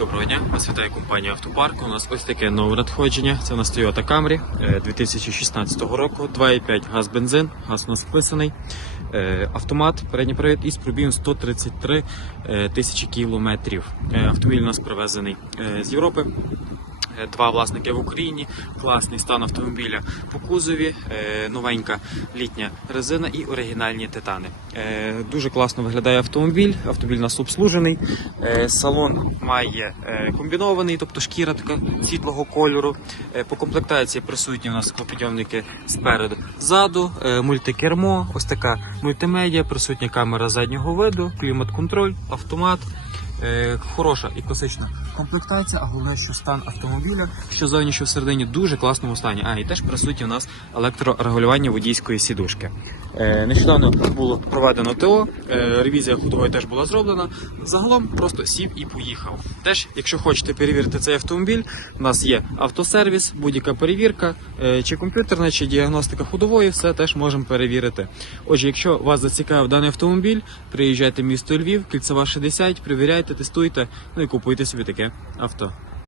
Доброго дня, вас вітає компанія Автопарк. У нас ось таке нове надходження. Це у нас Toyota Camry е, 2016 року. 2,5 газ бензин, газ у нас вписаний. Е, Автомат, передній привід із пробігом 133 е, тисячі кілометрів. Е, Автомобіль у нас привезений е, з Європи. Е, Два власники в Україні, класний стан автомобіля по кузові, е, новенька літня резина і оригінальні титани. Е, Дуже класно виглядає автомобіль. Автомобіль нас обслужений. Салон має комбінований, тобто шкіра така світлого кольору. По комплектації присутні у нас склопідйомники спереду, ззаду, мультикермо, ось така мультимедіа, присутня камера заднього виду, клімат-контроль, автомат. Е, Хороша і класична комплектація, а головне, що стан автомобіля, що зовні, що всередині дуже класному стані. А і теж присутні у нас електрорегулювання водійської сідушки. Е, Нещодавно було проведено ТО, е, ревізія ходової теж була зроблена. Загалом просто сів і поїхав. Теж, якщо хочете перевірити цей автомобіль, у нас є автосервіс, будь-яка перевірка, е, чи комп'ютерна, чи діагностика ходової, все теж можемо перевірити. Отже, якщо вас зацікавив даний автомобіль, приїжджайте в місто Львів, кільцева 60, перевіряйте, тестуйте, ну і купуйте собі таке авто.